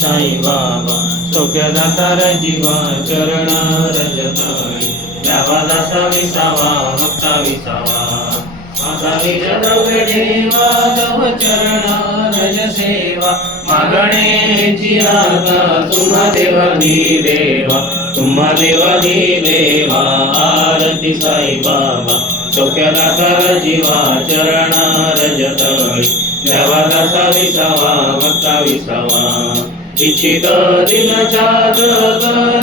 साई बाबा सौख्यदातार जीवा चरण रजतळी द्यावा दासा विसावा भक्ता विसावा माझा विज द्रव्य ठेवा तव चरण रज सेवा मागण्याची आता तुम्हा देवा देवा तुम्हा देवा देवा आरती साई बाबा सौख्यदातार जीवा चरण रजतळी द्यावा दासा विसावा भक्ता विसावा इच्छित दिन चात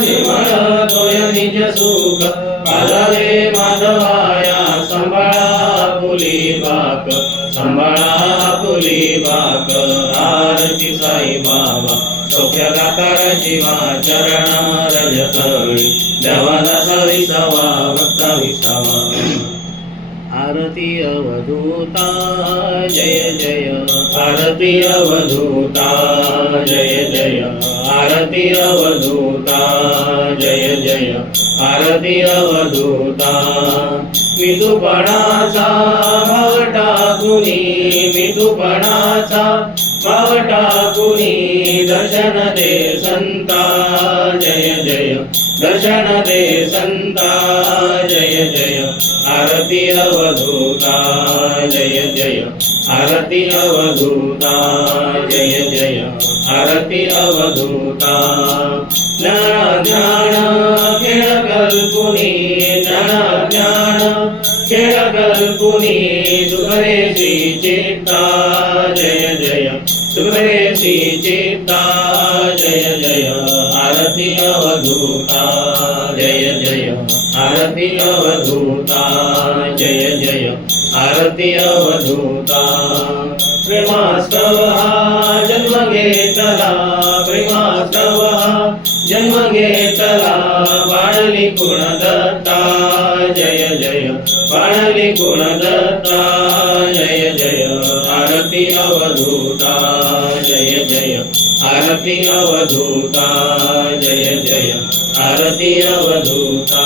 निर्मळ तोय निज सुख पाजावे माधवाया सांभाळा फुली बाक सांभाळा फुली बाक आरती साई बाबा सौख्यदातार जीवा चरण रजतळी द्यावा दासा विसावा भक्ता विसावा आरती अवधूता जय जय आरती अवधूता जय जय आरती अवधूता जय जय आरती अवधूता मितुपणाचा भाव टाकुनी मितुपणाचा भाव टाकुनी दर्शन दे संता जय जय दर्शन दे संता जय जय आरती अवधूता जय जय आरती अवधूता जय जय आरती अवधूता ज्ञान ज्ञान खेळ कल्पुनी ज्ञान ज्ञान खेळ कल्पुनी सुखरेशी चित्ता जय जय सुखरेशी चित्ता जय जय आरती अवधूता जय जय आरती अवधूता जय जय आरती अवधूता प्रेमास्तव हा जन्म घेतला प्रेमास्तव हा जन्म घेतला वाढली गुण दत्ता जय जय वाढली गुण दत्ता जय जय आरती अवधूता जय जय आरती अवधूता जय जय आरती अवधूता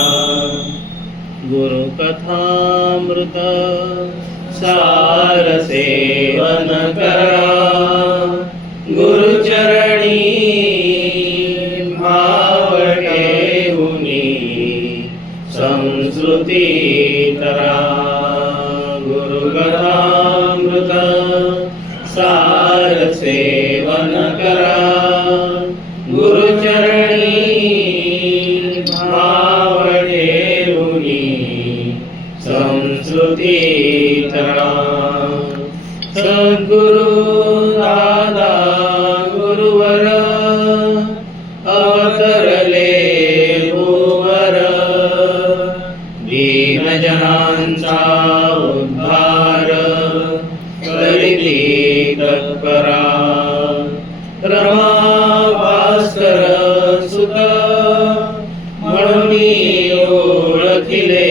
गुरुकथामृत सार सेवन करा गुरुचरणी भाव ठेवूनी संस्कृती करा गुरुकथामृत सार सेवन करा गुरुचरणी भाव ठेवूनी संस्कृती करा सद्गुरु दादा गुरुवर अवतरले भूवर दीनजनांचा उद्धार करिती तत्परा रमा भास्कर सुत म्हणून ओळखिले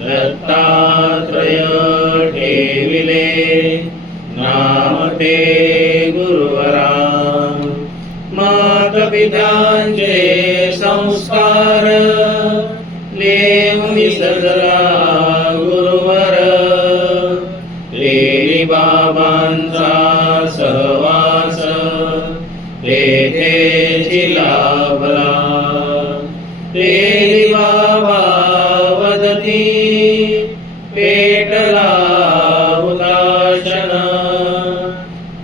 दत्तात्रय ठेविले नाम ते गुरुवरा माता पितांचे संस्कार लेऊन सजला गुरुवर लेली बाबांचा सहवास तेथेची लाभला लेली बाबा वदती पेटला उदासन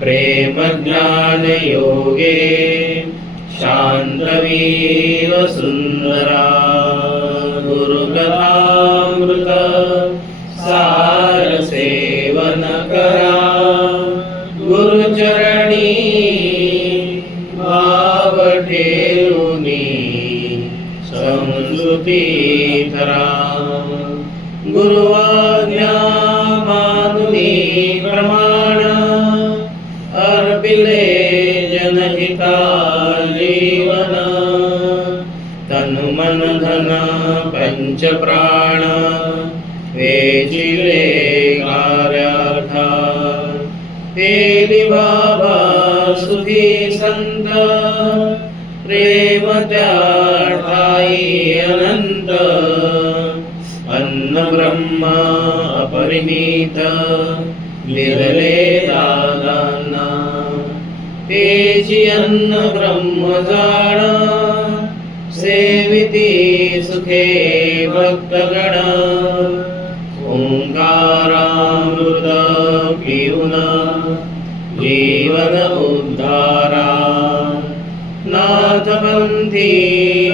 प्रेम ज्ञान योगे शांतवीर सुंदरा गुरुकथामृत सार सेवन करा गुरुचरणी भाव ठेवूनी संस्कृती धरा गुरुवाज्ञा मानुनी प्रमाण अर्पिले जनहिता जीवन तनु मन धन पंच प्राण वेचिले कार्यार्था तेली बाबा सुखी संत प्रेम त्या ठाई अनंत अन्न ब्रह्म अपरिमित लिहले दादांना तेची अन्न ब्रह्मजाण सेविती सुखे भक्तगण ओंकारामृत पिऊन जीवन उद्धारा नाथपंथी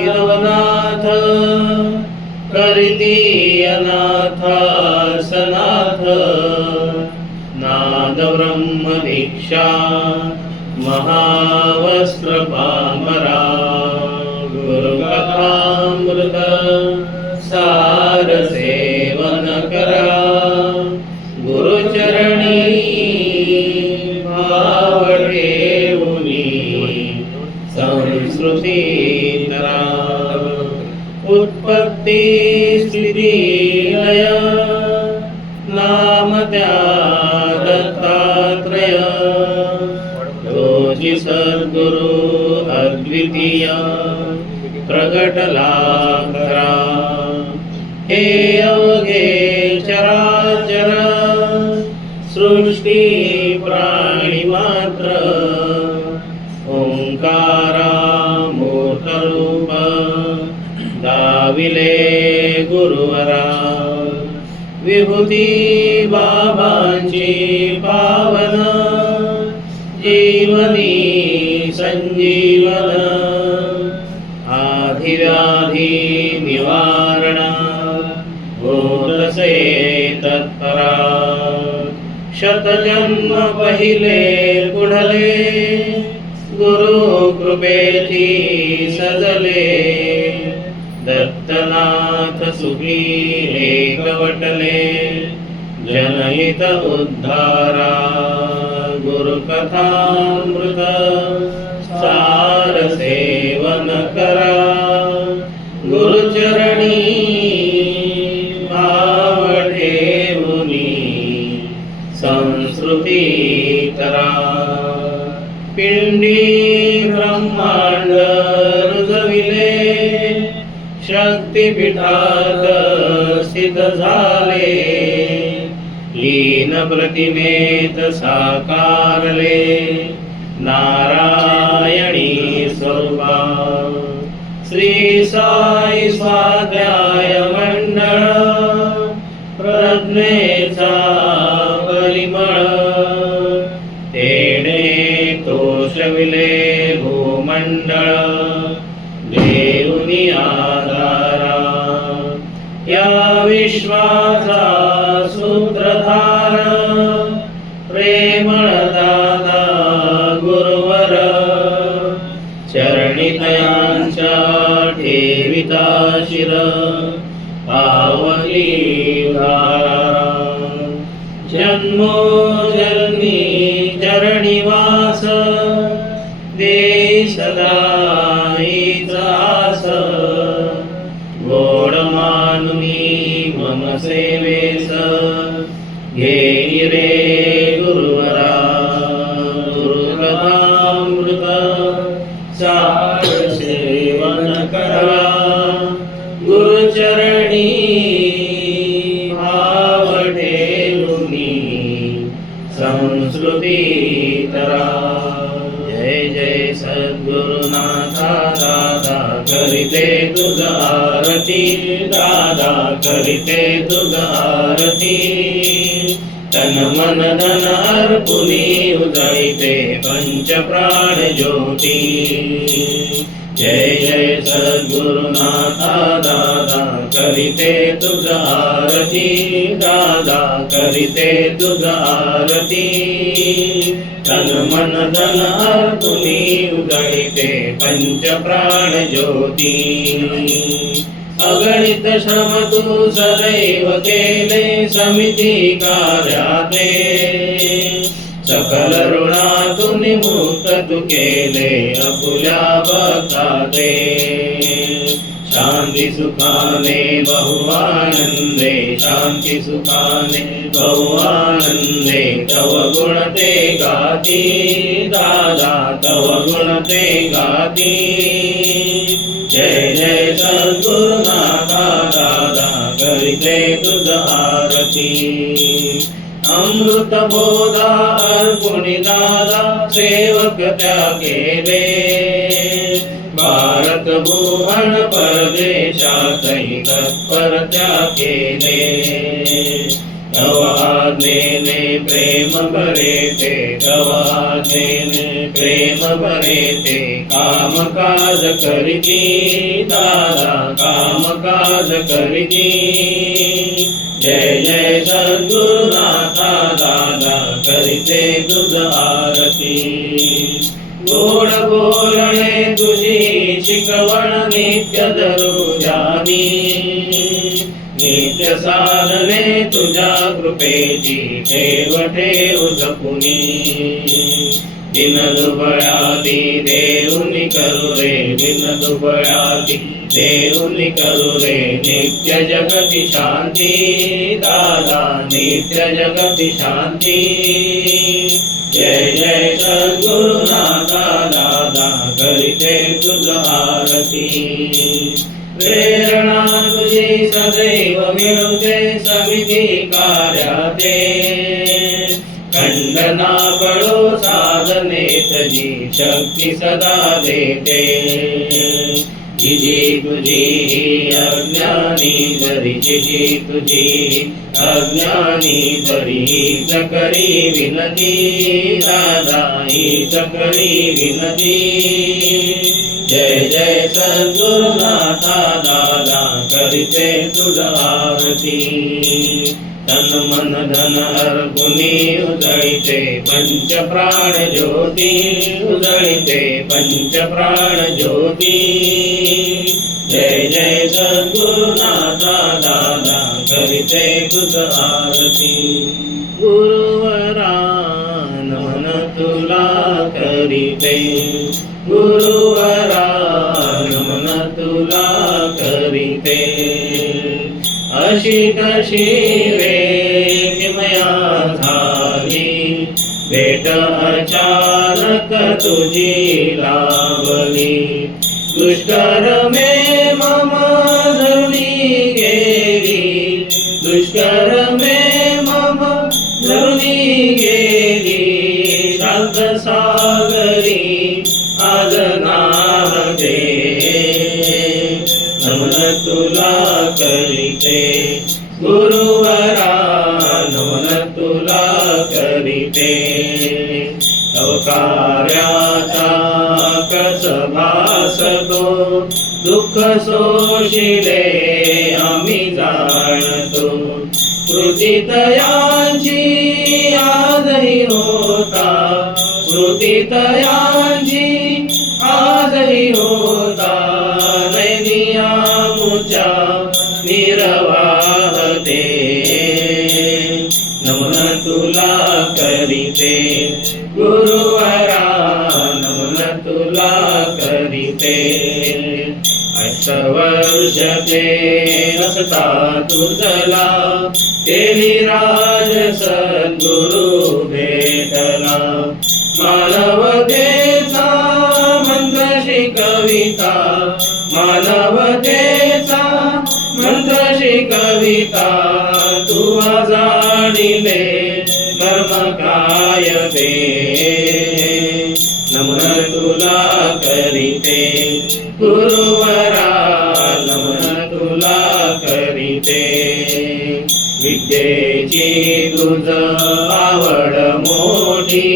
नवनाथ करिती अनाथ सनाथ नाद ब्रह्म दीक्षा महावस्त्र पामरा गुरुकथामृत सार सेवन करा गुरुचरणी भाव ठेवूनी संस्कृती तरा उत्पत्ती स्थिती लय नाम त्या दत्तात्रय योगी सद्गुरु अद्वितीय प्रगटला खरा हे अवघे चराचर सृष्टी प्राणी मात्र ओंकारा मूर्तरूप दाविले गुरुवरा विभूती बाबांची पावन जीवनी संजीवन आधिव्याधी निवारण होतसे तत्परा शतजन्म पहिले पुढले गुरु कृपेची सजले दत्तनाथ सुखी एकवटले जनहित उद्धारा गुरुकथामृत सार सेवन करा गुरुचरणी भाव ठेवूनी संस्कृती करा पिंडी ब्रह्मांड रुजविले शक्तिपीठात स्थित झाले लीन प्रतिमेत साकारले नारायणी स्वरूपा श्री साई स्वाध्याय मंडळ प्रज्ञेचा परिमळ तेणे तोषविले भूमंडळ देऊनी आधारा या विश्वाचा सूत्रधार प्रेमळ दादा गुरुवर चरणितयांच्या ठेविता शिर पावली धारा जन्मोजन्मी चरणिवास दे सदा आस गोड मानुनी मम सेवेस घेई रे गुरुवरा गुरुकथामृत सार सेवन करा गुरुचरणी भाव ठेवूनी संस्कृती तरा जय जय सद्गुरुनाथा दादा करिते तुझ आरती दादा करिते तुझ आरती तन मन धन अर्पुनी उदयते पंच प्राण ज्योती जय जय सद्गुरुनाथा दादा करिते तुझ आरती दादा करिते तुझ आरती तन मन धन अर्पुनी उदयते पंच प्राण ज्योती अगणित श्रम तू सदैव केले समिती कार्याते सकल ऋणातून मुक्त तू केले अपुल्या भक्ताते शांती सुखाने बहुआनंदे शांती सुखाने बहुआनंदे तव गुण ते गाती दादा तव गुण ते गाती जय जय सद्गुरुनाथा दादा करिते तुझ आरती अमृत बोधा अर्पुणी दादा सेवक त्या केले भारत भुवन परदेशातही तत्पर त्या केले तव आज्ञेने प्रेम भरे ते तव आज्ञेने प्रेम भरे ते काम काज करिती दादा काम काज करिती जय जय सद्गुरुनाथा दादा करिते तुझ आरती गोड बोलणे तुझी शिकवण नित्य दरुजानी नित्य साधने तुझ्या कृपेची ठेव ठेव जपुनी दिन दुबळादी देऊनी करू रे दिन दुबळादी देऊनी करू रे नित्य जगती शांती दादा नित्य जगती शांती जय जय सद्गुरुनाथा दादा करिते तुझ आरती प्रेरणा तुझी सदैव मिळते सविधी कार्याते खंडना पडो साधने तजी शक्ती सदा देते जिजी तुझी अज्ञानी जरी जिजी तुझी अज्ञानी जरी करी विनती दादा करी विनती जय जय सद्गुरुनाथा दादा करिते तुझ आरती तन मन धन अर्पुनी उजळिते पंच प्राण ज्योती उजळिते पंच प्राण ज्योती जय जय सद्गुरुनाथा दादा करिते तुझ आरती गुरुवरा नमन तुला करिते गुरुवरा नमन तुला करिते अशी कशी रे किमया झाली भेट अचानक तुझी लाभली दुष्कर मे मम धरुणी गेली दुष्कर मे मम धरुणी गेली शांत सागरी आज नाहते नमन तुला करिते गुरुवरा नमन तुला करिते अवकार्याचा कस भासतो दुःख सोशिले आम्ही जाणतो कृतीतयांची आजही होता कृतीतयांची आजही होता नैनिया मुच्या निर्वाहते नमन तुला करिते गुरुवरा नमन तुला करिते 8 वर्ष ते असता तुझला तेली राज सद्गुरु भेटला मानवतेचा मंत्र शिकविता मानवतेचा मंत्र शिकविता तू जाणिले मर्म काय ते नमन तुला करिते गुरुवरा नमन तुला करिते विद्येची तुझ आवड मोठी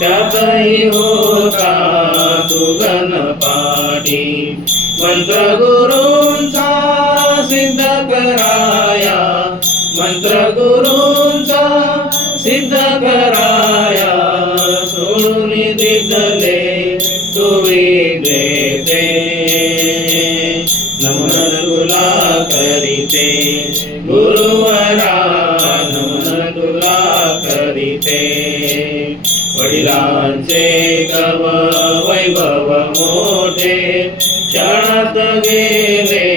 त्यातही होता तू गणपाठी मंत्र गुरूंचा सिद्ध कराया मंत्र गुरूंचा सिद्ध कराया सोडून दिदले तू देते नमन तुला करिते गुरुवरा नमन तुला करिते वडिलांचे कव वैभव मोठे क्षणात गेले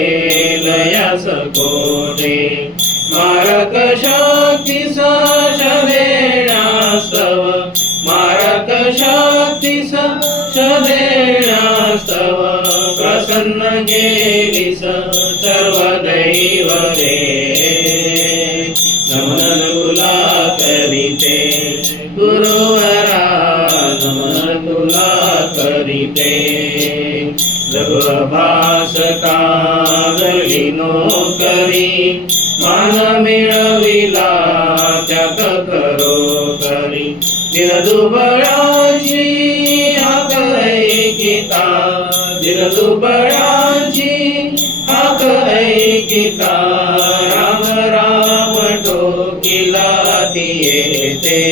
लयास कोठे मारक शक्ती देण्यास्तव मारक शक्ती देण्यास्तव प्रसन्न गेलीस सर्व दैव रे नमन तुला करिते गुरुवरा नमन जगभास कादली नोकरी मान मिळविला त्याग करो करी दिनदुबळाची हाक ऐकिता दिनदुबळाची हाक ऐकिता राम राम टोकिला ती येते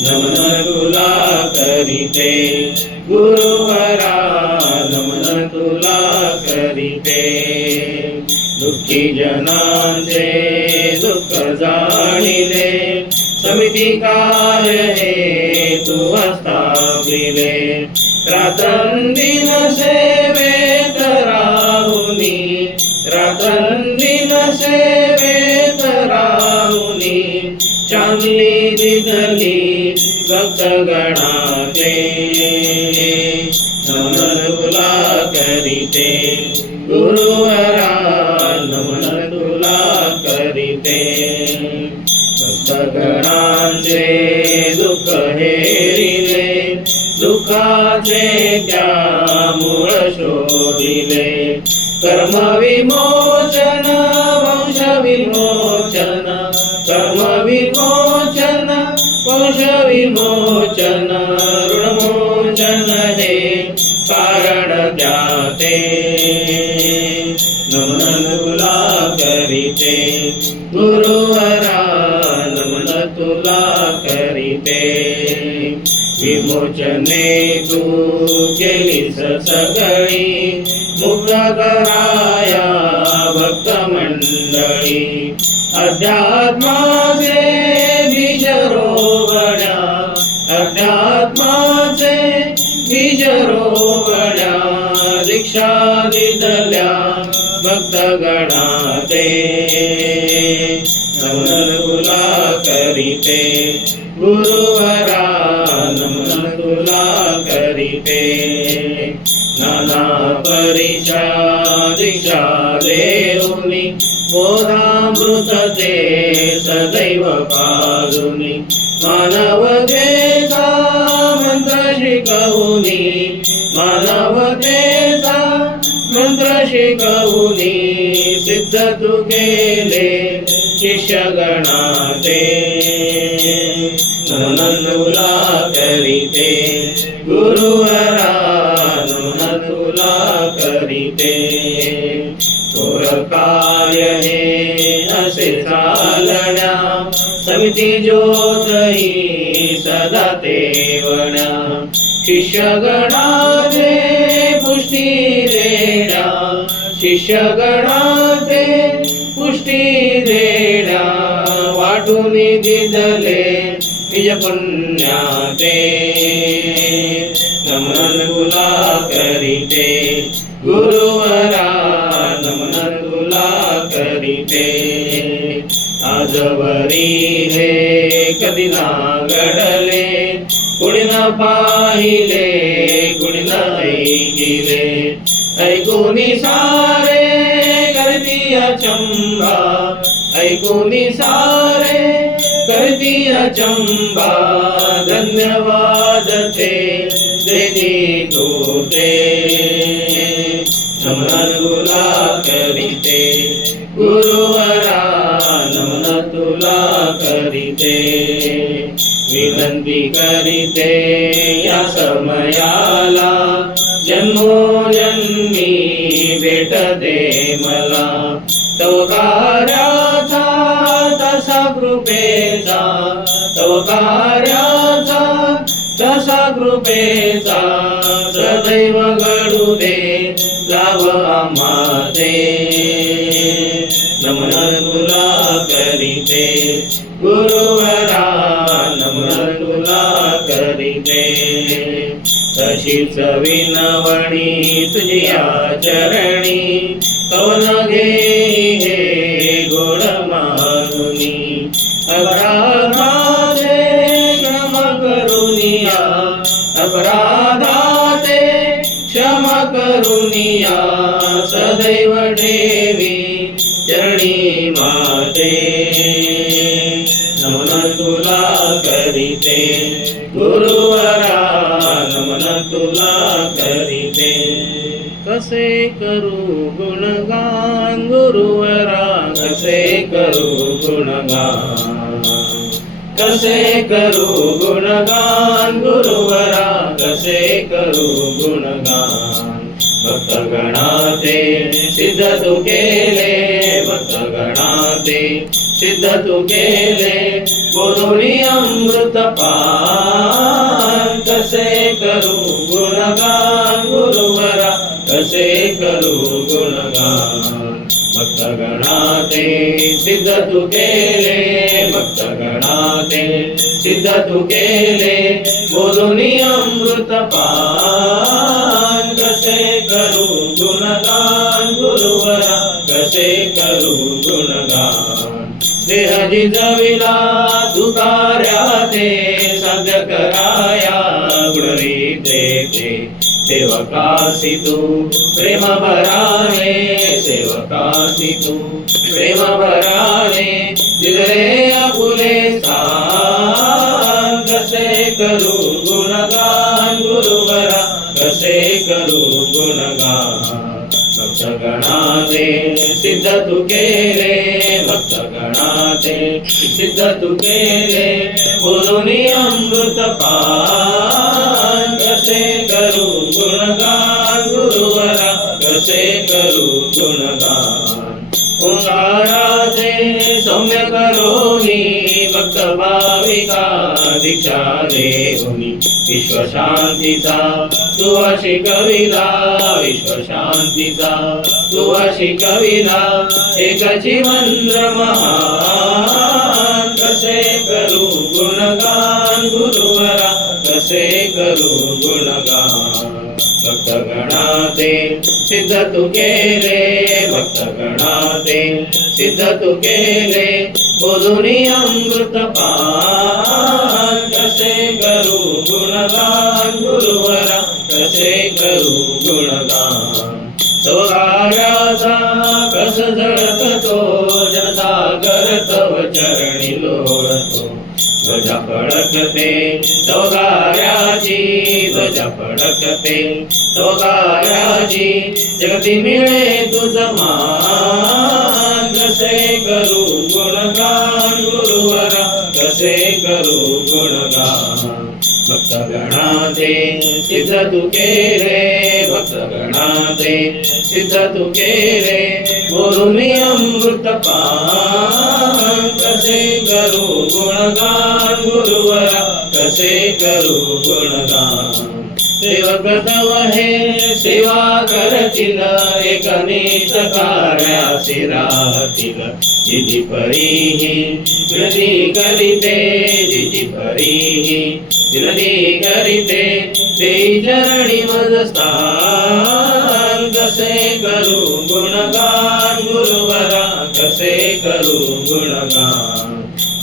नमन तुला करीते गुरुवरा नमन तुला करीते दुःखी जनांचे दुःख जाणिले समिती कार्य हे तू स्थापिले रात्रंदिन सेवेत राहुनी रात्रंदिन सेवेत राहुनी चांगली दिदली भक्तगणाचे नमन तुला करीते गुरुवरा नमन तुला करीते भक्तगणांचे दुःख हेरिले दुःखाचे त्या मूळ शोधिले कर्म विमोचन वंश विमोचन कर्म विमोचन वंश विमोचन ऋणमोचन हे कारण त्याते नमन तुला करीते गुरुवरा नमन तुला करीते विमोचने तू केलीस सगळी मुक्त कराया भक्त मंडळी अध्यात्माचे बीज रोवण्या अध्यात्माचे बीज रोवण्या दीक्षा दिदल्या भक्तगणाते नमन तुला करीते गुरुवरा नमन तुला करीते नाना परीक्षा दीक्षा देऊनी बोधामृत ते सदैव पाजुनी मानवतेचा मंत्र शिकवूनी मानवतेचा मंत्र शिकवूनी सिद्ध तू केले शिष्यगणाते नमन तुला करीते गुरुवरा नमन तुला करीते थोर कार्य हे असे चालण्या समिती ज्योतही सदा तेवण्या शिष्यगणाचे पुष्टी देण्या शिष्यगणाचे पुष्टी देण्या वाटून दिदले निज पुण्याते नमन तुला करीते गुरुवरा नमन तुला करीते आजवरी हे कधी ना घडले कुणी न पाहिले कुणी न ऐकिले ऐकुनी सारे करती अचंबा ऐकुनी सारे करती अचंबा धन्यवाद ते देनी तोते नमन तुला करीते गुरुवरा नमन तुला करीते विनंती करीते या समयाला जन्मोजन्मी भेट दे मला तव कार्याचा तसा कृपेचा तव कार्याचा तसा कृपेचा सदैव घडू दे लाभ आम्हाते नमन तुला करीते गुरुवरा नमन तुला करीते तशीच विनवणी तुझ्या चरणी कवन घे हे गोड मारुनी अपराधाचे क्षमा करुनिया अपराधाचे क्षमा करुनिया सदैव ठेवी चरणी माते नमन तुला करीते गुरुवरा नमन तुला तुला करीते. कसे करू गुणगान गुरुवरा, कसे करू गुणगान, कसे करू गुणगान गुरुवरा, कसे करू गुणगान. भक्तगणाते सिद्ध तू केले, भक्तगणाते सिद्ध तू केले, बोलुनी अमृत पान. कसे करू गुणगान गुरुवरा, कसे करू गुणगान. भक्तगणाते सिद्ध तू केले, भक्तगणाते सिद्ध तू केले, बोलुनी अमृत पान. कसे करू गुणगान गुरुवरा, कसे करू गुणगान. देह जिजविला तुकार्याते, साध्य कराया गुणरीते ते. सेवकासी तू प्रेम भराने, सेवकासी तू प्रेम भराने, दिले आपुले स्थान. कसे करू गुणगान गुरुवरा, कसे करू गुणगान. भक्तगणाते सिद्ध तू केले, भक्तगणाते सिद्ध तू केले, बोलुनी अमृत पान. कसे करू गुणगान गुरुवरा, कसे करू गुणगान. ओंकाराचे सौम्य करोनी, भक्त भाविका दीक्षा देऊनी, विश्वशांतीचा तू शिकविला, विश्वशांतीचा तू शिकविला, एकची मंत्र महान. कसे करू गुणगान गुरुवरा, कसे करू गुणगान. भक्तगणाते सिद्ध तू केले, भक्तगणाते सिद्ध तू केले, बोलुनी अमृत पान. कसे करू गुणगान गुरुवरा, कसे करू गुणगान. सोगाड्याचा कस झळकतो, जनसागर तव चरणी लोळतो. ध्वजा फडकते सोगाड्याची, ध्वजा फडकते सोगाड्याची, जगती मिळे तुझ मान. कसे करू गुणगान गुरुवरा, कसे करू गुणगान. भक्तगणाते सिद्ध तू केले, भक्तगणाते सिद्ध तू केले, बोलुनी अमृत पान. कसे करू गुणगान गुरुवरा, कसे करू गुणगान. सेवक तव हे सेवा करतील, एकनिष्ठ कार्यासी राहतील. जिजी परीही विनती करीते, जिजी परीही विनती करीते, तेई चरणी मज स्थान. कसे करू गुणगान गुरुवरा, कसे करू गुणगान.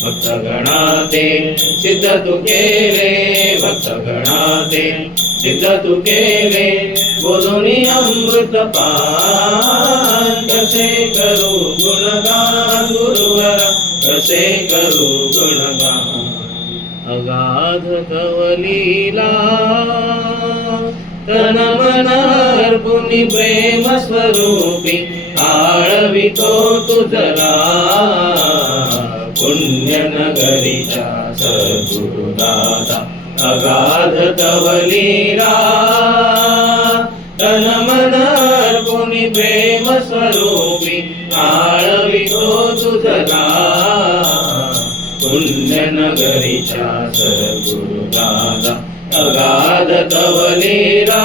भक्तगणाते सिद्ध तू केले, भक्तगणाते सिद्ध तू केले, बोलुनी अमृत पान. कसे करू गुणगान गुरुवरा, कसे करू गुणगान. अगाध कवलीला तन मन अर्पुनी, प्रेम स्वरूपी आळवितो तुझला. पुण्यनगरीचा सद्गुरुदाता अगाध कवलीला, तन मन अर्पुनी प्रेम स्वरूपी आळवितो तुझला. पुण्यनगरीचा सद्गुरुदाता अगाध कवलीला.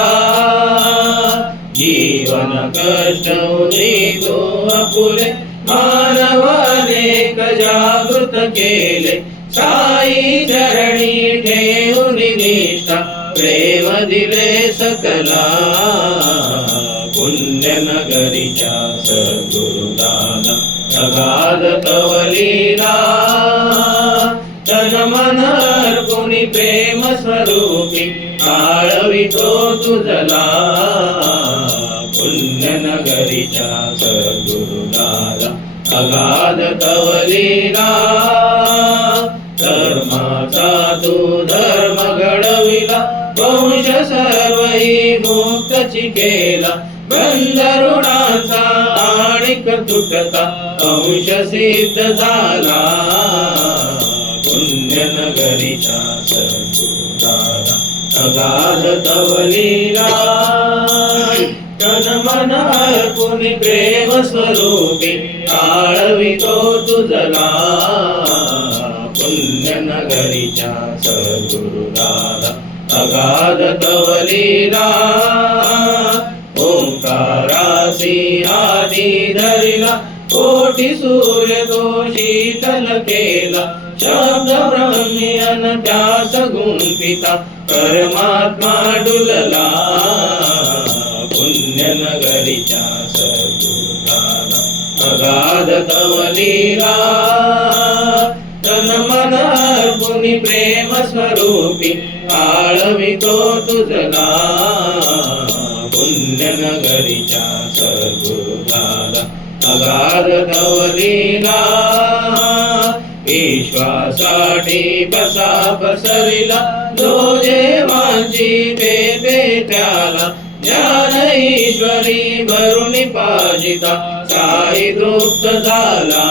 जीवन कष्ट उदितो आपुले, मानवानेक जागृत केले. साई चरणी ठेवून निष्ठा, प्रेम दिले सकला. पुण्यनगरीच्या सद्गुरुदादा अगाध कवलीला. तन मन अर्पुनी प्रेम स्वरूपी आळवितो तुझला. पुण्यनगरीच्या सद्गुरुदादा अगाध कवलीला. धर्माचा तू धर्म घडविला, वंश सर्व पायी मुक्तची केला बंध ऋणाचा आणिक तुटता अंश सिद्ध झाला पुण्यनगरीच्या सद्गुरुदारा अगाध तव लीला तन मन अर्पून प्रेम स्वरूपी आळवितो तुझला पुण्यनगरीच्या सद्गुरुदारा अगाध तव लीला ओंकारासी आदी धरिला कोटी सूर्य तो शीतल केला शब्द ब्रह्मियन त्यास गुंफिता परमात्मा डुलला पुण्यनगरीच्या सद्गुरुदारा अगाध तव लीला तन मन अर्पून प्रेम स्वरूपी आळवितो तुझला पुण्यनगरीच्या सद्गुरुदारा अगाध तव लीला विश्वासाठी बसा पसरिला जो देवांची देते त्याला ज्ञान ईश्वरी भरुणी पाजिता साई तृप्त झाला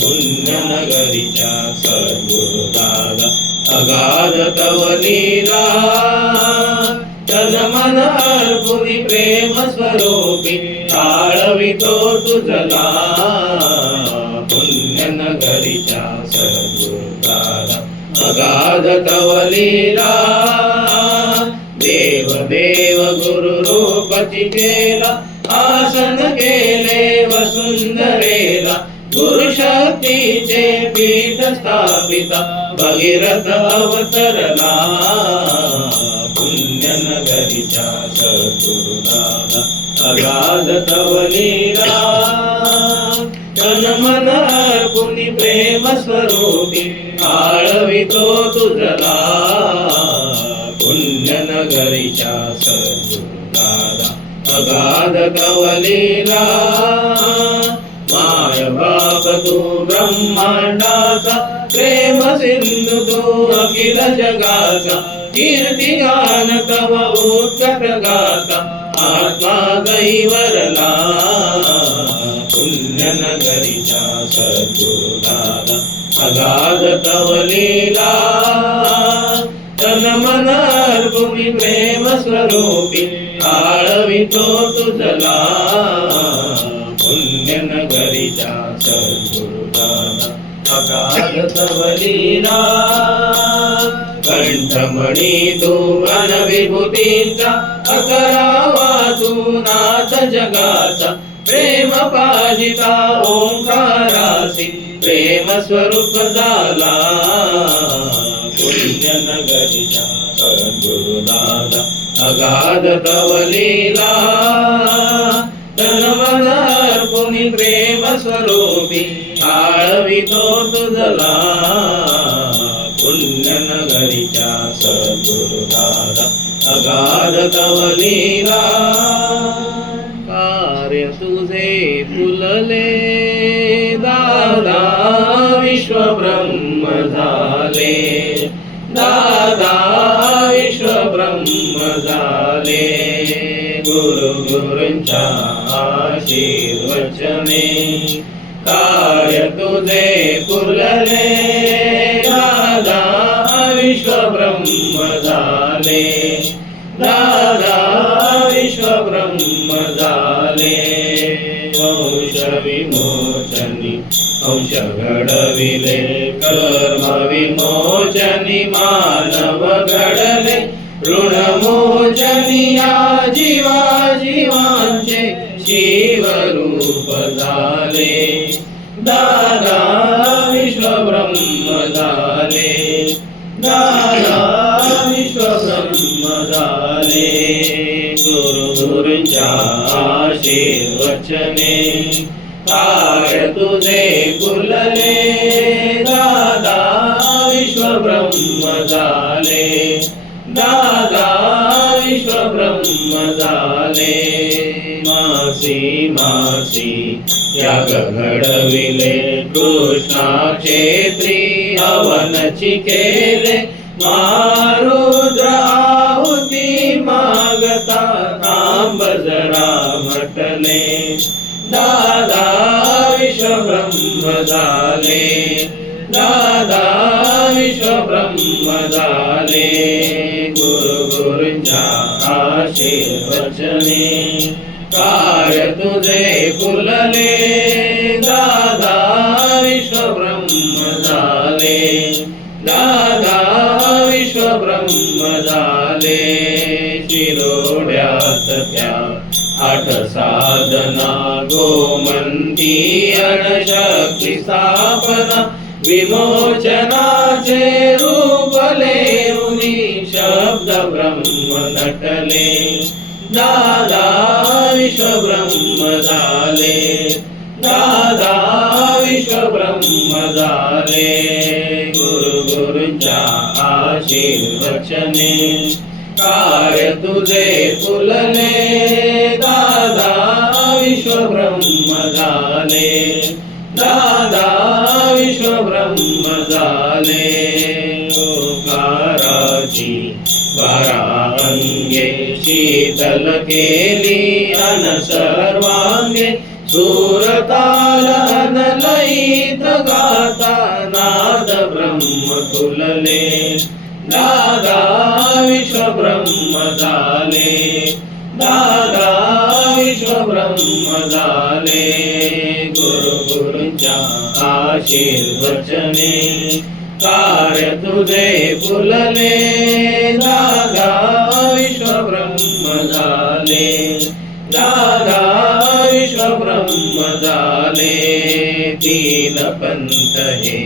पुण्यनगरीच्या सद्गुरुदारा अगाध तव लीला तन मन अर्पून प्रेम स्वरूपी आळवितो तुझला पुण्यनगरीच्या सद्गुरुदारा अगाध तव लीला देव देव गुरु रूपची केला आसन केले वसुंधरेला गुरु शक्तीचे पीठ स्थापिता भगीरथ अवतरला पुण्यनगरीच्या सद्गुरुदारा अगाध तव लीला तन मन अर्पून प्रेम स्वरूपी आळवितो तुझला पुण्यनगरीच्या सद्गुरुदारा अगाध तव लीला माय बाप तू ब्रह्मांडाचा प्रेम सिंधू तू अखिल जगाचा कीर्ती गान तव उत्कट गाता आत्मा गैवरला पुण्यनगरीच्या सद्गुरुदारा अगाध तव लीला तन मन अर्पून प्रेम स्वरूपी आळवितो तुझला पुण्यनगरीच्या सद्गुरुदारा अगाध तव लीला कंठमणी तू अनविभूतीचा अकरावा तू नाथ जगाचा प्रेम पाजिता ओंकारासी प्रेम स्वरूप झाला पुण्यनगरीच्या सद्गुरुदारा अगाध तव लीला तन मन अर्पून प्रेम स्वरूपी आळवितो तुझला पुण्यनगरीच्या सद्गुरुदारा अगाध तव लीला कार्य तुझे फुलले दादा विश्व ब्रह्म झाले दादा विश्व ब्रह्म झाले गुरु गुरूंच्या आशीर्वचने कार्य तुझे फुलले दादा विश्व ब्रह्म झाले दादा विश्व ब्रह्म झाले वंश विमोचनी अंश घडविले कर्म विमोचनी मानव घडले ऋणमोचनी या जीवा जीवांचे शिवरूप झाले दादा विश्व ब्रह्म झाले दादा विश्व ब्रह्म झाले गुरु गुरूंच्या आशीर्वचने कार्य तुझे फुलले दादा विश्व ब्रह्म झाले दादा विश्व ब्रह्म झाले मासी मासी याग घडविले कृष्णा क्षेत्री हवनची केले मारुद्र आहुती दादा विश्वब्रह्म झाले, दादा विश्वब्रह्म झाले. गुरुंच्या आशीर्वचने कार्य तुझे फुलले, दादा विश्वब्रह्म झाले, दादा विश्वब्रह्म झाले. शिरोड्यात त्या 8 साधना गोमंती अणशक्ती स्थापना विमोचनाचे रूप लेऊनी शब्द ब्रह्म नटले, दादा विश्वब्रह्म झाले, दादा विश्वब्रह्म झाले. गुरुंच्या आशीर्वचने कार्य तुझे फुलले, दादा विश्वब्रह्म झाले, दादा विश्वब्रह्म झाले. ओंकाराची 12 अंगे शीतल केली अन सर्वांगे, सूरताल अनलयित गाता नाद ब्रह्म फुलले, दादा विश्वब्रह्म झाले, दादा विश्वब्रह्म झाले. गुरुंच्या आशीर्वचने कार्य तुझे फुलले, दादा विश्वब्रह्म झाले, दादा विश्वब्रह्म झाले. 3 पंथ हे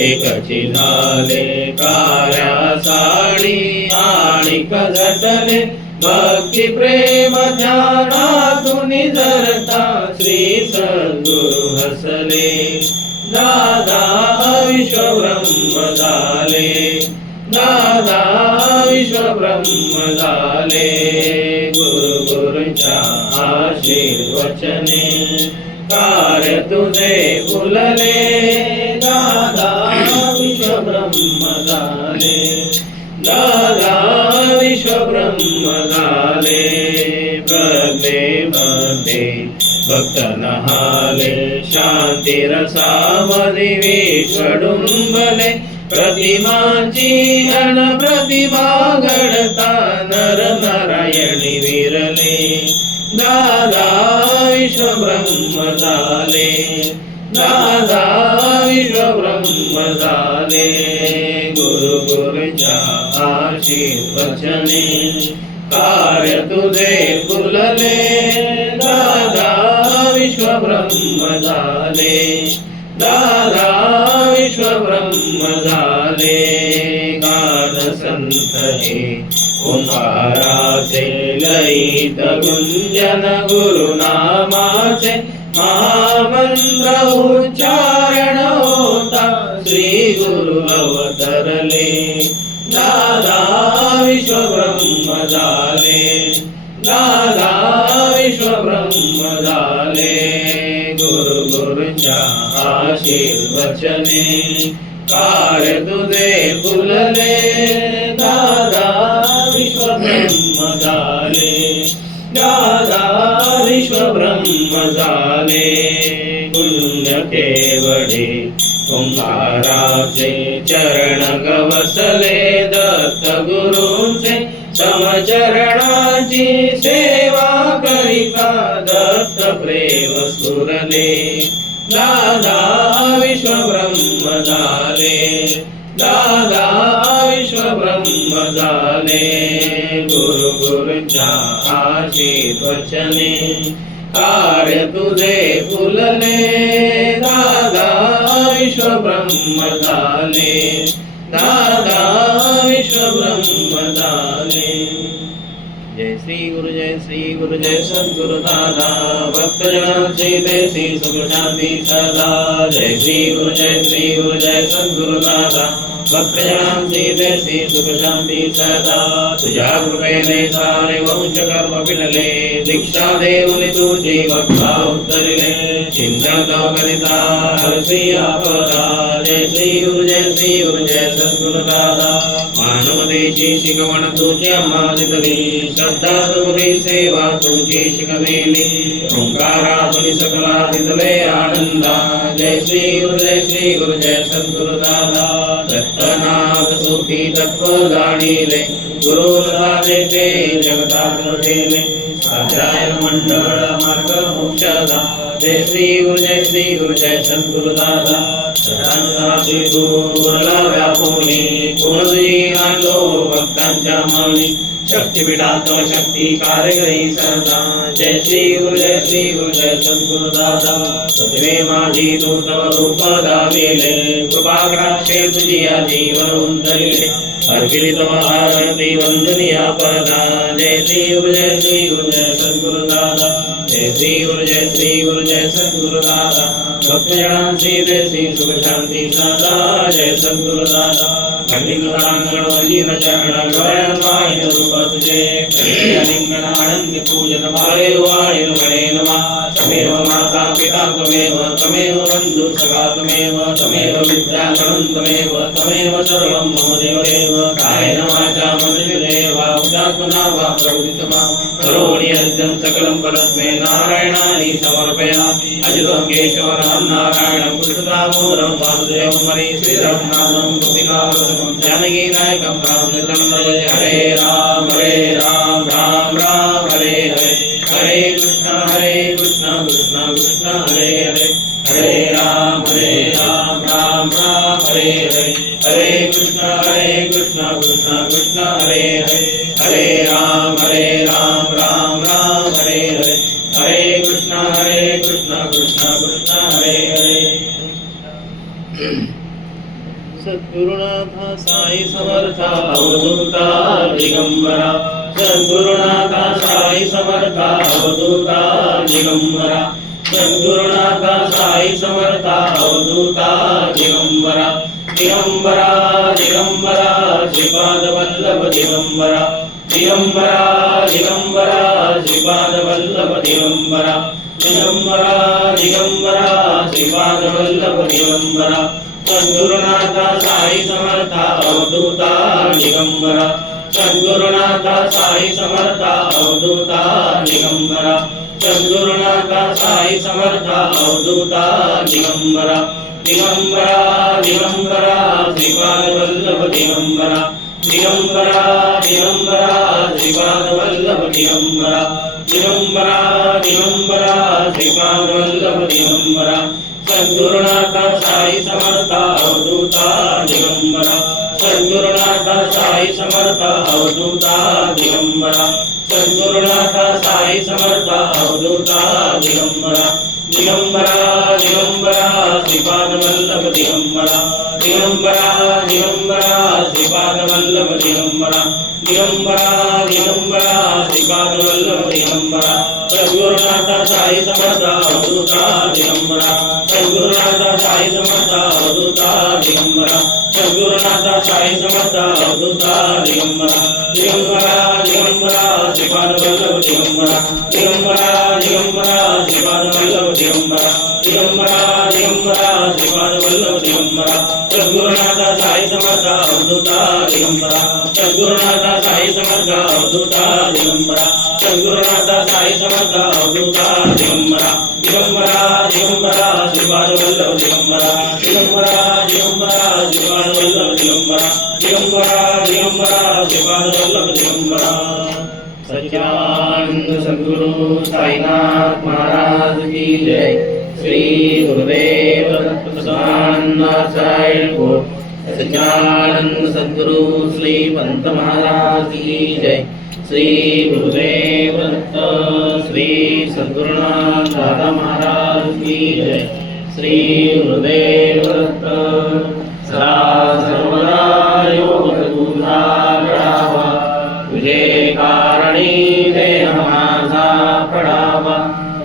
एकची झाले, कार्यासाठी आणिक झटले. भक्ती प्रेम ध्यानातून जरता श्री सद्गुरु हसले, दादा विश्वब्रह्म झाले, दादा विश्वब्रह्म झाले. गुरुंच्या आशीर्वचने कार्य तुझे फुलले, दादा विश्वब्रह्म झाले, दादा विश्वब्रह्म झाले. प्रज्ञेमध्ये भक्त नहाले, शांती रसामध्ये विश्वडुंबले. प्रतिमांची अनप्रतिमा घडता नर नारायणी विरले, दादा विश्वब्रह्म झाले, दादा विश्वब्रह्म झाले. गुरुंच्या आशीर्वचने कार्य तुझे फुलले, दादा विश्वब्रह्म झाले, दादा विश्वब्रह्म झाले. गान संत हे ओंकाराचे लयित गुंजन गुरुनामाचे महामंत्र उच्चारण होता श्री गुरु अवतरले, दादा विश्वब्रह्म झाले, दादा विश्वब्रह्म झाले. गुरुंच्या आशीर्वचने कार्य तुझे फुलले, दादा विश्वब्रह्म झाले, दादा विश्वब्रह्म झाले. पुण्य केवढे ओंकाराचे चरण गवसले, दत्त गुरूंचे समचरणाची सेवा करिता दत्त प्रेम स्फुरले, दादा विश्वब्रह्म झाले, दादा विश्वब्रह्म झाले. गुरुंच्या आशीर्वचने कार्य तुझे फुलले, दादा विश्वब्रह्म झाले, दादा विश्वब्रह्म झाले. जय श्री गुरु जय सद्गुरु दादा, भक्तजनांचे देसी सुख शांती सदा. जय श्री गुरु जय सद्गुरु दादा, भक्तजनांचे देसी सुख शांती सदा. तुझ्या कृपेने सारे वंश कर्म फिरले, दीक्षा देऊन तुझी भक्ता उतरले. चिंतन करिता हरसी आपदा, जय श्री गुरु जय सद्गुरु दादा. मानव उपदेशी शिकवण तुझी अंबादितली श्रद्धा तुझी सेवा तुझी शिकवेली ओंकारातुनी सकला तिथले आनंदा जय श्री गुरु जय सद्गुरु दादा दत्तनाथ सुखी तत्व जाणिले गुरु ते जगतात ठेले स्वाध्याय मंडळ मार्ग मोक्षदा जय श्री गुरु जय सद्गुरु दादा सदांताची गुरुला व्यापुनी गुरुजी नांदो भक्तांच्या मनी शक्तिपीठात शक्ती कार्यकरी सरदा जय श्री गुरु जय सद्गुरु दादा तुझे माझी तू तव रूप दाविले कृपा कटाक्षे तुझी जीवन उंतरिले अर्पिली तव आरती वंदनीया पदा जय श्री गुरु जय सद्गुरु दादा जय श्री गुरु जय सद्गुरु दादा भक्तजनांसी देसी सुख शांती सदा जय सद्गुरु दादा लिंगण चरण गण माहिन रूप तुझे लिंगण आनंद पूजन मारे वाणिन गणे नमः तमेव माता पिता तमेव बंधु सखा तमेव विद्याधरं तमेव सर्वं मम देवदेव कायेन वाचा मनसेवा उदात्मना वा प्रवृत्तमा करोमि यज्ञं सकलं परस्मै नारायणानि समर्पयामि अच्युतं केशवं नारायणं कृष्णदामोदरं वासुदेवं हरे श्रीरघुनाथं गोपिकावरं जानकी नायकं रामचन्द्रं भजे हरे राम राम राम हरे हरे हरे कृष्ण कृष्ण कृष्ण हरे हरे हरे राम राम राम हरे हरे हरे कृष्ण कृष्ण कृष्ण हरे हरे हरे राम राम राम हरे हरे हरे कृष्ण कृष्ण कृष्ण हरे हरे सद्गुरुनाथ साई समर्थ अवधूता दिगंबरा सद्गुरुनाथ साई समर्थ अवधूता दिगंबरा सद्गुरुनाथ साई समर्थ अवधूता दिगंबरा दिगंबरा दिगंबरा श्रीपाद वल्लभ दिगंबरा दिगंबरा दिगंबरा श्रीपाद वल्लभ दिगंबरा दिगंबरा दिगंबरा श्रीपाद वल्लभ दिगंबरा सद्गुरुनाथ साई समर्थ अवधूता दिगंबरा सद्गुरुनाथ साई समर्थ अवधूता दिगंबरा सद्गुरुनाथ साई समर्थ अवधूता दिगंबरा दिगंबरा दिगंबरा श्रीपाद वल्लभ दिगंबरा दिगंबरा दिगंबरा श्रीपाद वल्लभ दिगंबरा दिगंबरा दिगंबरा श्रीपाद वल्लभ दिगंबरा सद्गुरुनाथ साई समर्थ अवधूता दिगंबरा सद्गुरुनाथ साई समर्थ अवधूता दिगंबरा सद्गुरुनाथ साई समर्थ अवधूता दिगंबरा दिगंबरा दिगंबरा श्रीपाद वल्लभ दिगंबरा दिगंबरा दिगंबरा श्रीपाद वल्लभ दिगंबरा दिगंबरा दिगंबरा श्रीपाद वल्लभ दिगंबरा सद्गुरुनाथ साई समर्थ अवधूता दिगंबरा सद्गुरुनाथ साई समर्थ अवधूता दिगंबरा सद्गुरुनाथ साई समर्थ अवधूता दिगंबरा दिगंबरा दिगंबरा श्रीपाद वल्लभ दिगंबरा दिगंबरा दिगंबरा श्रीपाद वल्लभ दिगंबरा दिगंबरा दिगंबरा श्रीपाद वल्लभ दिगंबरा सद्गुरुनाथ साई समर्थ अवधूता दिगंबरा सद्गुरुनाथ साई समर्थ अवधूता दिगंबरा सद्गुरुनाथ साई समर्थ अवधूता दिगंबरा दिगंबरा दिगंबरा श्रीपाद वल्लभ दिगंबरा दिगंबरा दिगंबरा श्रीपाद वल्लभ दिगंबरा दिगंबरा दिगंबरा श्रीपाद वल्लभ दिगंबरा सच्चिदानंद सद्गुरु साईनाथ महाराज की जय श्री गुरुदेव दत्त साई को सच्चिदानंद सद्गुरु श्री पंत महाराज की जय श्री गुरुदेव दत्त श्री सद्गुरुनाथ दादा महाराज की जय श्री गुरुदेव दत्त सदा सर्वदा योग तुझा घडावा तुझे कारणी देह माझा पडावा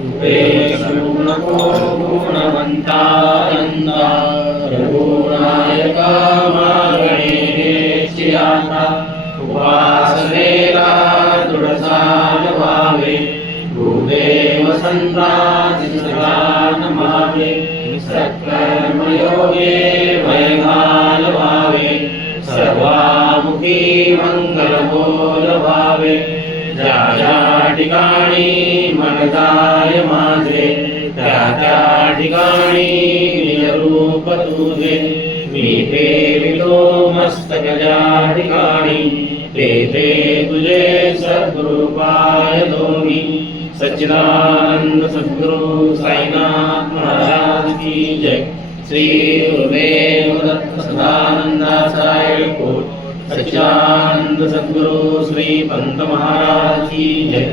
उपेक्षू नको गुणवंता यंदा रघुनायका मागणे आता उपासनेला दृढसान व्हावे गुरुदेव संतांची सदा नमावे सकर्मयोगे वैघाल व्हावे सर्वामुखी ज्या ठिकाणी मन जाय माझे त्या ठिकाणी निजरूप तुझे मी ठेवितो मस्तक ज्या ठिकाणी तेथे तुझे सद्गुरुपाय दोन्ही सच्चिदानंद सद्गुरु साईनाथ महाराज की जय. श्री गुरुदेव दत्त सदानंदाचा येळकोट सच्चिदानंद सद्गुरु श्री पंत महाराज की जय.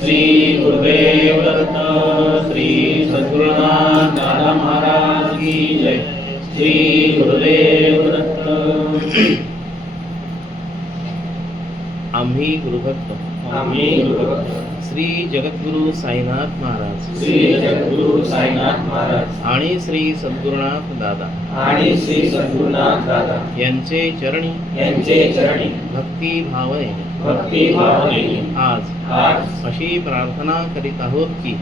श्री गुरुदेव दत्त श्री सद्गुरुनाथ दादा महाराज की जय. श्री गुरुदेव दत्त. आम्ही गुरुभक्त श्री जगद्गुरु साईनाथ महाराज श्री जगद्गुरु साईनाथ महाराज आणि श्री सद्गुरुनाथ दादा आणि श्री सद्गुरुनाथ दादा यांचे चरणी भक्ती भावनेने आज अशी प्रार्थना करीत आहोत की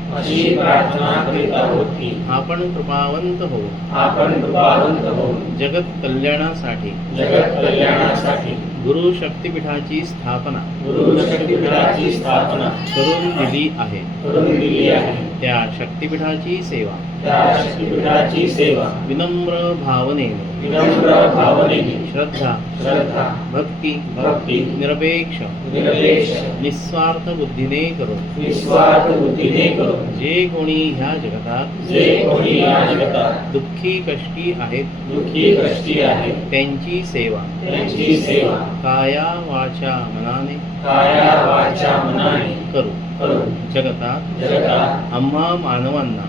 आपण कृपावंत हो जगत कल्याणासाठी गुरु शक्तिपीठाची स्थापना करून दिली आहे. त्या शक्तिपीठाची सेवा विनम्र भावनेने श्रद्धा भक्ती निरपेक्ष निस्वार्थ बुद्धीने करून जे कोणी ह्या जगतात दुःखी कष्टी आहेत त्यांची सेवा काया वाचा मनाने करू. जगतात आम्हा मानवांना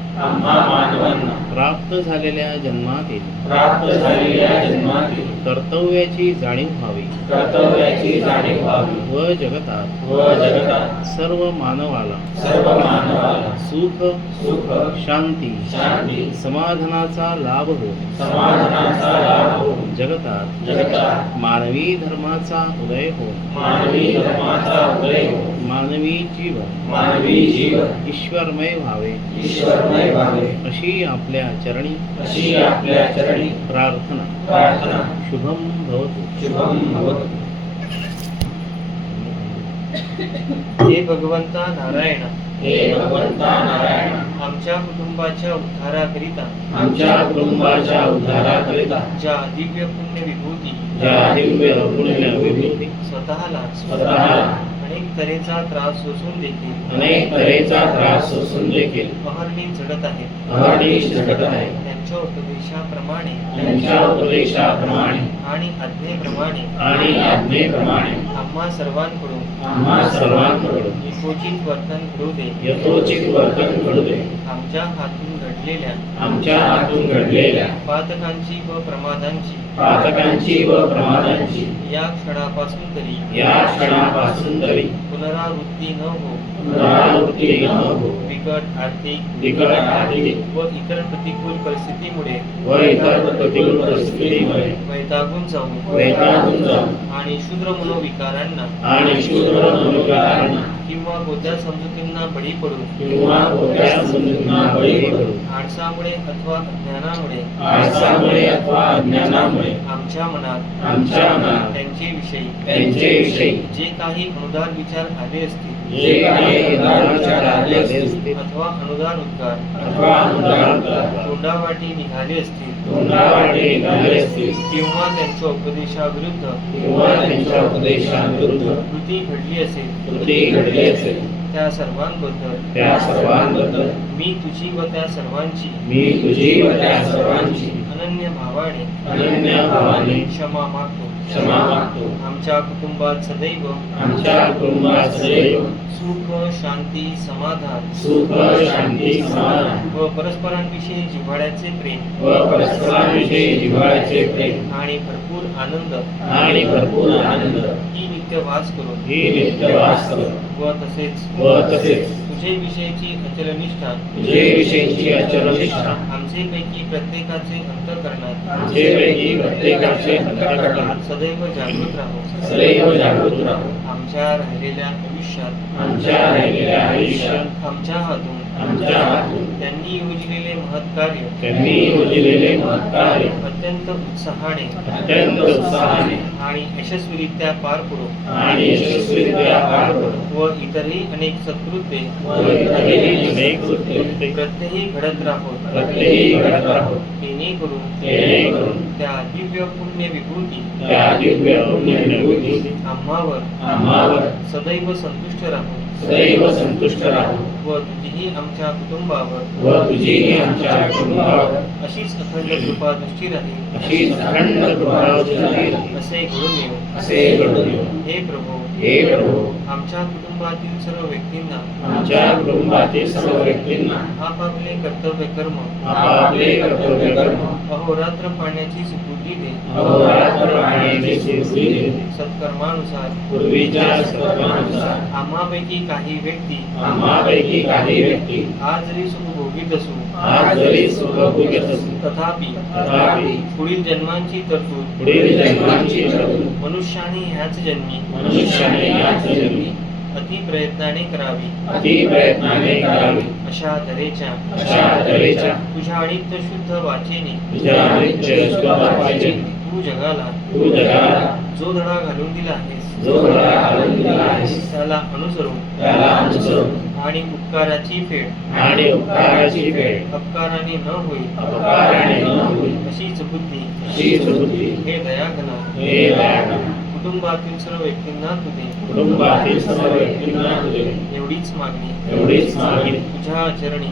प्राप्त झालेल्या जन्मातील कर्तव्याची जाणीव व्हावी व जगतात सर्व मानवाला सुख शांती समाधानाचा लाभ हो. जगतात मानवी धर्माचा उदय हो. मानवी जीवन ईश्वरमय व्हावे अशी आपल्या चरणी प्रार्थना. शुभम भवतु. हे भगवंता नारायण आमच्या कुटुंबाच्या उद्धाराकरिता ज्या दिव्य पुण्य विभूती स्वतःला अनेक तऱ्हेचा त्रास सोसून देखील अहर्निश झटत आहेत. त्यांच्या उपदेशाप्रमाणे आणि आज्ञेप्रमाणे आम्हा सर्वांकडून यथोचित वर्तन घडू दे. आमच्या हातून घडलेल्या पातकांची व प्रमादांची या क्षणापासून तरी पुनरावृत्ती न हो. बिकट आर्थिक व इतर प्रतिकूल परिस्थितीमुळे वैतागून जाऊन आणि क्षुद्र मनोविकारांना किंवा गोद्या समजुतींना बळी पडून आळसामुळे अथवा अज्ञानामुळे आमच्या मनात त्यांच्याविषयी जे काही अनुदार विचार आले असतील अथवा अनुदार उद्गार तोंडावाटी निघाले असतील किंवा त्यांच्या उपदेशाविरुद्ध कृती घडली असेल त्या सर्वांबद्दल मी तुझी व त्या सर्वांची अनन्य भावाने क्षमा मागतो. आमच्या कुटुंबात सदैव सुख शांती समाधान व परस्परांविषयी जिव्हाळ्याचे प्रेम आणि भरपूर आनंद ही नित्य वास करून व तसेच तुझे विषयीची अचल निष्ठा आमचे पैकी प्रत्येकाचे अंतःकरणात सदैव जागृत राहो. आमच्या राहिलेल्या राहिलेल्या आयुष्यात आमच्या हातून त्यांनी योजलेले महत्कार्य अत्यंत उत्साहाने आणि यशस्वीरित्या पार पडो व इतरही अनेक सत्कृत्ये प्रत्यही घडत राहोत जेणेकरून त्या दिव्य पुण्य विभूती आम्हावर सदैव संतुष्ट राहो व तुझीही आमच्या कुटुंबावर अशीच अखंड कृपा दृष्टी राहील असे घडून येऊ. हे प्रभू आमच्या कुटुंबातील सर्व व्यक्तींना आपापले कर्तव्य कर्म अहोरात्र पाण्याची स्फूर्ती दे. सत्कर्मानुसार आम्हापैकी काही व्यक्ती आज जरी सुख भोगीत असू तथापि पुढील जन्मांची तरतूद मनुष्याने ह्याच जन्मी अति प्रयत्नाने करावी अशा तऱ्हेच्या तुझ्या अनित्य शुद्ध वाचेने तू जगाला जो धडा घालून दिला आहेस त्याला अनुसरून आणि उपकाराची फेड अपकाराने न होईल अशीच बुद्धी हे दयाघना कुटुंबातील सर्व व्यक्तींना तुझे एवढीच मागणी तुझ्या चरणी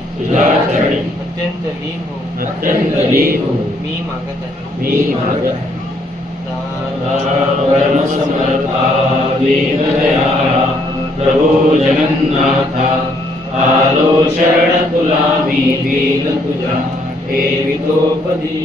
अत्यंत लीन हो मी मागत आहे. परमसमर्था दीनदयाळा प्रभो जगन्नाथा आलो शरण तुला मी दीन तुझ्या ठेवितो पदी